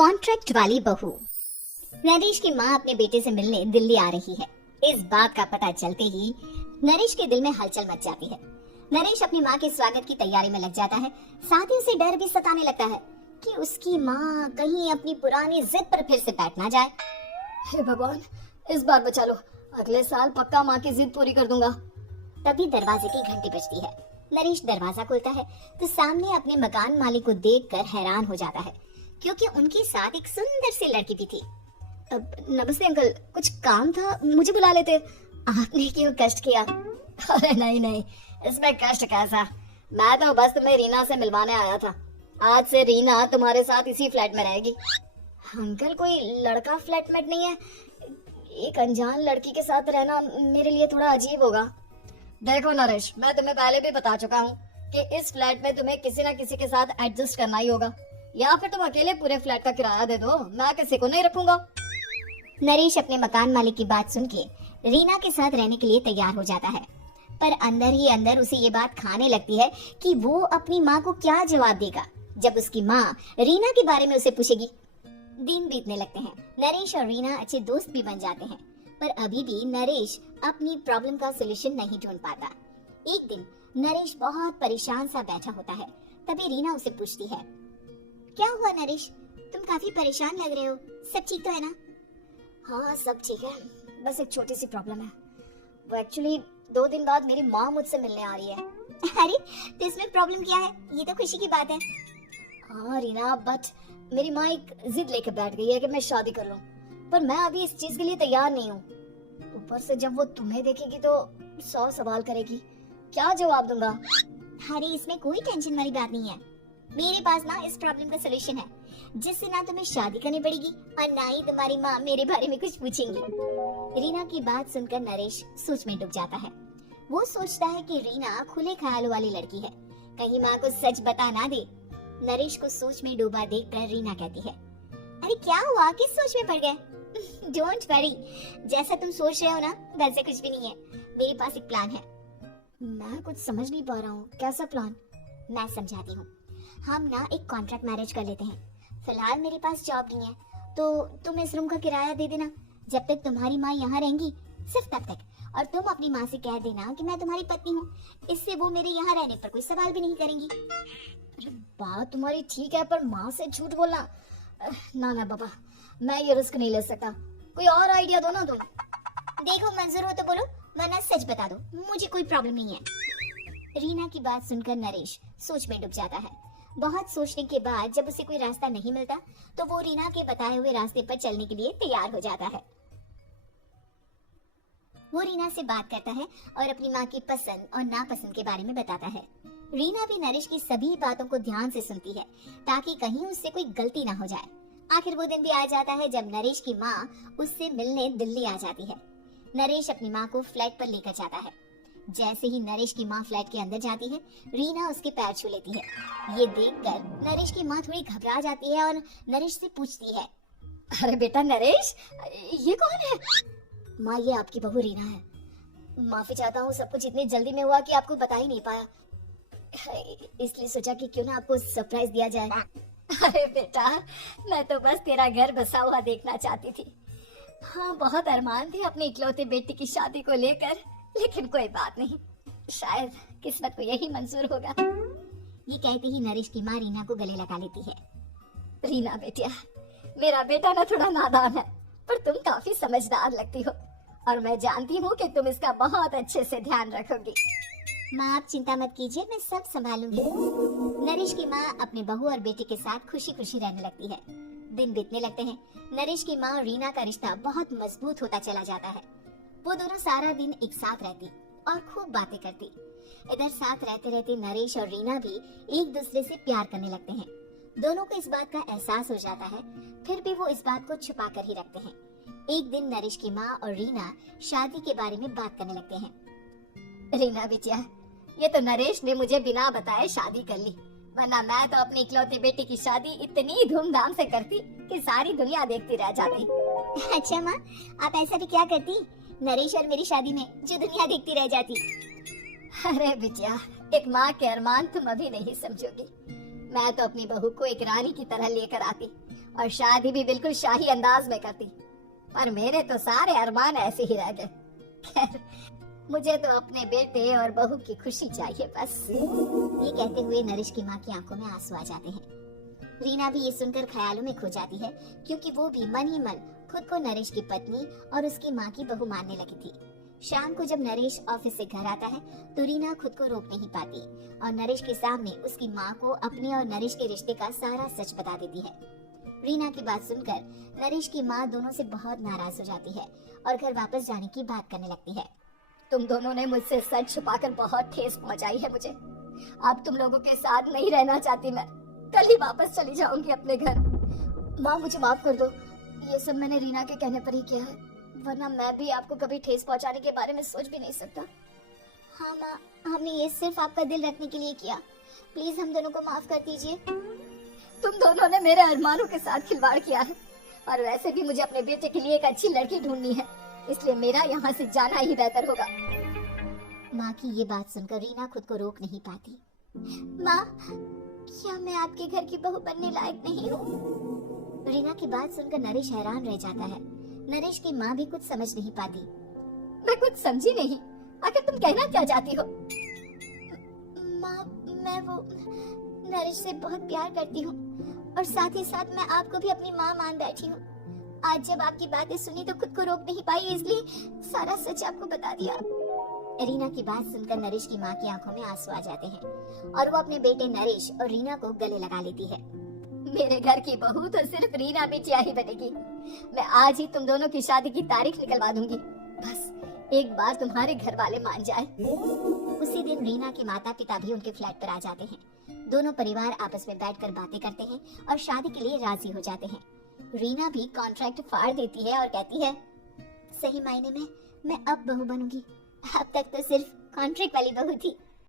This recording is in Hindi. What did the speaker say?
कॉन्ट्रैक्ट वाली बहू। नरेश की माँ अपने बेटे से मिलने दिल्ली आ रही है। इस बात का पता चलते ही नरेश के दिल में हलचल मच जाती है। नरेश अपनी माँ के स्वागत की तैयारी में लग जाता है। साथ ही उसे डर भी सताने लगता है कि उसकी माँ कहीं अपनी पुरानी जिद पर फिर से बैठ ना जाए। हे भगवान, इस बार बचा लो, अगले साल पक्का माँ की जिद पूरी कर दूंगा। तभी दरवाजे की घंटी बजती है। नरेश दरवाजा खोलता है तो सामने अपने मकान मालिक को देखकर हैरान हो जाता है, क्योंकि उनके साथ एक सुंदर सी लड़की भी थी। नमस्ते अंकल, कुछ काम था, मुझे बुला लेते। आपने क्यों कष्ट किया? अरे नहीं, इसमें कष्ट कैसा, मैं तो बस तुम्हें रीना से मिलवाने आया था। आज से रीना तुम्हारे साथ इसी फ्लैट में रहेगी। अंकल, कोई लड़का फ्लैटमेट नहीं है? एक अनजान लड़की के साथ रहना मेरे लिए थोड़ा अजीब होगा। देखो नरेश, मैं तुम्हें पहले भी बता चुका हूँ कि इस फ्लैट में तुम्हें किसी न किसी के साथ एडजस्ट करना ही होगा, या फिर तुम अकेले पूरे फ्लैट का किराया दे दो, मैं किसी को नहीं रखूंगा। नरेश अपने मकान मालिक की बात सुन के रीना के साथ रहने के लिए तैयार हो जाता है, पर अंदर ही अंदर उसे ये बात खाने लगती है कि वो अपनी माँ को क्या जवाब देगा जब उसकी माँ रीना के बारे में उसे पूछेगी। दिन बीतने लगते हैं। नरेश और रीना अच्छे दोस्त भी बन जाते हैं, पर अभी भी नरेश अपनी प्रॉब्लम का सलूशन नहीं ढूंढ पाता। एक दिन नरेश बहुत परेशान सा बैठा होता है। तभी रीना उसे पूछती है, क्या हुआ नरेश, तुम काफी परेशान लग रहे हो, सब ठीक तो है ना? हाँ सब ठीक है, बस एक छोटी सी प्रॉब्लम है। वो एक्चुअली 2 दिन बाद मेरी माँ मुझसे मिलने आ रही है। अरे तो इसमें प्रॉब्लम क्या है, ये तो खुशी की बात है। हाँ रीना, बट मेरी माँ एक जिद लेकर बैठ गई है कि मैं शादी कर लूं, पर मैं अभी इस चीज के लिए तैयार नहीं हूँ। ऊपर से जब वो तुम्हें देखेगी तो 100 सवाल करेगी, क्या जवाब दूंगा? अरे इसमें कोई टेंशन वाली बात नहीं है, मेरे पास ना इस प्रॉब्लम का सलूशन है, जिससे ना तुम्हें शादी करनी पड़ेगी और ना ही तुम्हारी माँ मेरे बारे में कुछ पूछेंगी। रीना की बात सुनकर नरेश सोच में डूब जाता है। वो सोचता है कि रीना खुले ख्यालों वाली लड़की है, कहीं माँ को सच बता ना दे। नरेश को सोच में डूबा देखकर रीना कहती है, अरे क्या हुआ, किस सोच में पड़ गए? डोंट वरी, जैसा तुम सोच रहे हो ना वैसे कुछ भी नहीं है, मेरे पास एक प्लान है। मैं कुछ समझ नहीं पा रहा हूँ, कैसा प्लान? मैं समझाती हूँ। हम ना एक कॉन्ट्रैक्ट मैरिज कर लेते हैं। फिलहाल मेरे पास जॉब नहीं है, तो तुम इस रूम का किराया दे देना जब तक तुम्हारी माँ यहाँ रहेंगी, सिर्फ तब तक। और तुम अपनी माँ से कह देना कि मैं तुम्हारी पत्नी हूँ, इससे वो मेरे यहाँ रहने पर कोई सवाल भी नहीं करेंगी। अरे बात तुम्हारी ठीक है, पर माँ से झूठ बोलना, ना बाबा, मैं ये रिस्क नहीं ले सकता। कोई और आइडिया दो ना तुम। देखो मंजूर हो तो बोलो, वरना सच बता दो, मुझे कोई प्रॉब्लम नहीं है। रीना की बात सुनकर नरेश सोच में डूब जाता है। बहुत सोचने के बाद जब उसे कोई रास्ता नहीं मिलता तो वो रीना के बताए हुए रास्ते पर चलने के लिए तैयार हो जाता है। वो रीना से बात करता है और अपनी माँ की पसंद और नापसंद के बारे में बताता है। रीना भी नरेश की सभी बातों को ध्यान से सुनती है, ताकि कहीं उससे कोई गलती ना हो जाए। आखिर वो दिन भी आ जाता है जब नरेश की माँ उससे मिलने दिल्ली आ जाती है। नरेश अपनी माँ को फ्लैट पर लेकर जाता है। जैसे ही नरेश की माँ फ्लैट के अंदर जाती है, रीना उसके पैर छू लेती है। ये देखकर नरेश की माँ थोड़ी घबरा जाती है और नरेश से पूछती है, अरे बेटा नरेश, ये कौन है? माँ, ये आपकी बहू रीना है। माफी चाहता हूँ, सब कुछ इतनी जल्दी में हुआ कि आपको बता ही नहीं पाया, इसलिए सोचा कि क्यों ना आपको सरप्राइज दिया जाए। अरे बेटा, मैं तो बस तेरा घर बसा हुआ देखना चाहती थी। हाँ, बहुत अरमान थे अपने इकलौते बेटे की शादी को लेकर, लेकिन कोई बात नहीं, शायद किस्मत को यही मंजूर होगा। ये कहते ही नरेश की माँ रीना को गले लगा लेती है। रीना बेटिया, मेरा बेटा ना थोड़ा नादान है, पर तुम काफी समझदार लगती हो, और मैं जानती हूँ कि तुम इसका बहुत अच्छे से ध्यान रखोगी। माँ आप चिंता मत कीजिए, मैं सब संभालूंगी। नरेश की माँ अपने बहू और बेटे के साथ खुशी खुशी रहने लगती है। दिन बीतने लगते हैं। नरेश की माँ और रीना का रिश्ता बहुत मजबूत होता चला जाता है। वो दोनों सारा दिन एक साथ रहती और खूब बातें करती। इधर साथ रहते रहते नरेश और रीना भी एक दूसरे से प्यार करने लगते हैं। दोनों को इस बात का एहसास हो जाता है, फिर भी वो इस बात को छुपा कर ही रखते हैं। एक दिन नरेश की माँ और रीना शादी के बारे में बात करने लगते हैं। रीना बिटिया, ये तो नरेश ने मुझे बिना बताए शादी कर ली, वरना मैं तो अपने इकलौते बेटे की शादी इतनी धूमधाम से करती कि सारी दुनिया देखती रह जाती। अच्छा माँ, आप ऐसा भी क्या करती नरेश और मेरी शादी में जो दुनिया देखती रह जाती? अरे बिटिया, एक माँ के अरमान तुम अभी नहीं समझोगी। मैं तो अपनी बहू को एक रानी की तरह लेकर आती और शादी भी बिल्कुल शाही अंदाज में करती, पर मेरे तो सारे अरमान ऐसे ही रह गए। खैर, मुझे तो अपने बेटे और बहू की खुशी चाहिए बस। ये कहते हुए नरेश की माँ की आंखों में आंसू आ जाते हैं। रीना भी ये सुनकर ख्यालों में खो जाती है, क्योंकि वो भी मन ही मन खुद को नरेश की पत्नी और उसकी माँ की बहू मानने लगी थी। शाम को जब नरेश ऑफिस से घर आता है तो रीना खुद को रोक नहीं पाती और नरेश के सामने उसकी माँ को अपने और नरेश के रिश्ते का सारा सच बता देती है। रीना की बात सुनकर नरेश की माँ दोनों से बहुत नाराज हो जाती है और घर वापस जाने की बात करने लगती है। तुम दोनों ने मुझसे सच छुपाकर बहुत ठेस पहुंचाई है मुझे। अब तुम लोगों के साथ नहीं रहना चाहती मैं, कल ही वापस चली जाऊंगी अपने घर। माँ मुझे माफ कर दो, ये सब मैंने रीना के कहने पर ही किया है, वरना मैं भी आपको कभी ठेस पहुंचाने के बारे में सोच भी नहीं सकता। हाँ माँ, हमने ये सिर्फ आपका दिल रखने के लिए किया, प्लीज हम दोनों को माफ कर दीजिए। तुम दोनों ने मेरे अरमानों के साथ खिलवाड़ किया है, और वैसे भी मुझे अपने बेटे के लिए एक अच्छी लड़की ढूंढनी है, इसलिए मेरा यहाँ से जाना ही बेहतर होगा। माँ की ये बात सुनकर रीना खुद को रोक नहीं पाती। माँ, क्या मैं आपके घर की बहू बनने लायक नहीं हूँ? रीना की बात सुनकर नरेश हैरान रह जाता है। नरेश की माँ भी कुछ समझ नहीं पाती। मैं कुछ समझी नहीं, आखिर तुम कहना क्या चाहती हो? माँ, मैं वो नरेश से बहुत प्यार करती हूँ और साथ ही साथ मैं आपको भी अपनी माँ मान बैठी हूँ। आज जब आपकी बातें सुनी तो खुद को रोक नहीं पाई, इसलिए सारा सच आपको बता दिया। रीना की बात सुनकर नरेश की माँ की आंखों में आंसू आ जाते हैं और वो अपने बेटे नरेश और रीना को गले लगा लेती है। मेरे घर की बहू तो सिर्फ रीना बिटिया ही बनेगी। मैं आज ही तुम दोनों की शादी की तारीख निकलवा दूंगी, बस एक बार तुम्हारे घर वाले मान जाए। उसी दिन रीना के माता पिता भी उनके फ्लैट पर आ जाते हैं। दोनों परिवार आपस में बैठकर बातें करते हैं और शादी के लिए राजी हो जाते हैं। रीना भी कॉन्ट्रैक्ट फाड़ देती है और कहती है, सही मायने में मैं अब बहू बनूंगी, अब तक तो सिर्फ कॉन्ट्रैक्ट वाली बहू थी।